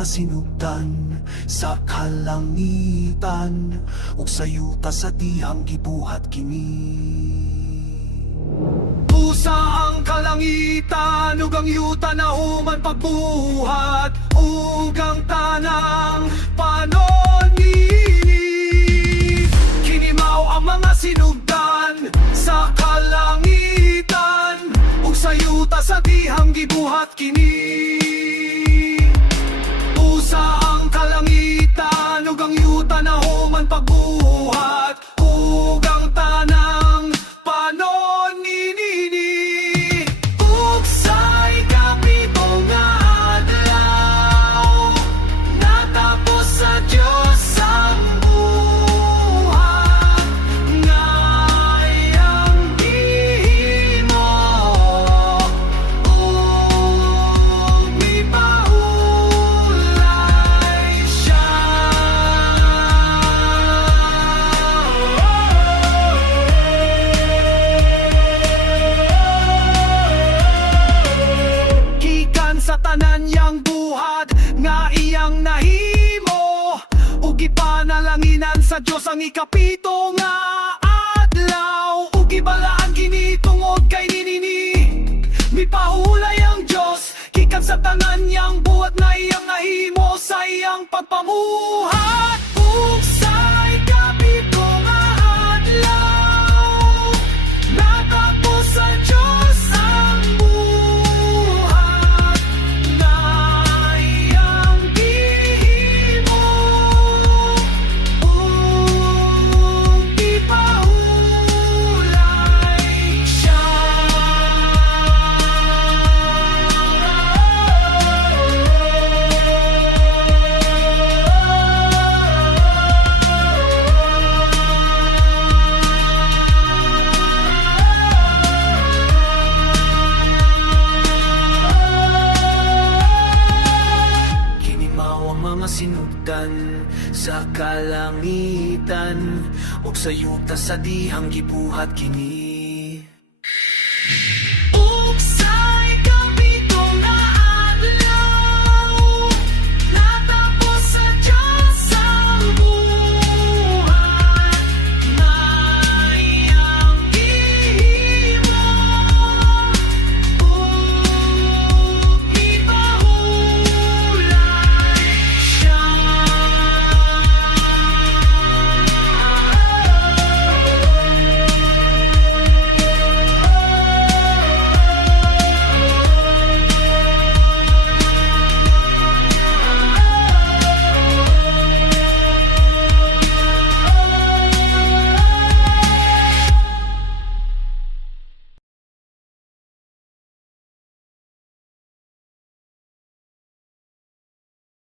mga sinugdan sa kalangitan, ug sa yuta sa dihang gibuhat kini. Usa ang kalangitan, ug ang yuta na human pagbuhat, ug ang tanang panon ini. Kini mao ang mga sinugdan sa kalangitan, ug sa yuta sa dihang gibuhat kini. Usa ang kalangitan, ug ang yuta na human pagbuhat, ug ang tanang panon ini. Ug sa ikapito nga adlaw, natapos sa Diyos ang buhat, ngayang gihimo, ug mipahulay siya. Gikan sa tanan yang buhat nga iyang nahimo, ug ipanalanginan sa Dios ang ikapito nga adlaw, ug ibalaan kini tungod kay ninini. Mipahulay ang Dios gikan sa tanan yang buhat na iyang nahimo sa iyang pagpamuhat, ug sa ikapito nga adlaw, natapos sa Dios ang buhat, na iyang gihimo, ug ipahulay siya. Kini mao ang mga sinugdan sa kalangitan, ug sa yuta sa dihang gibuhat kini.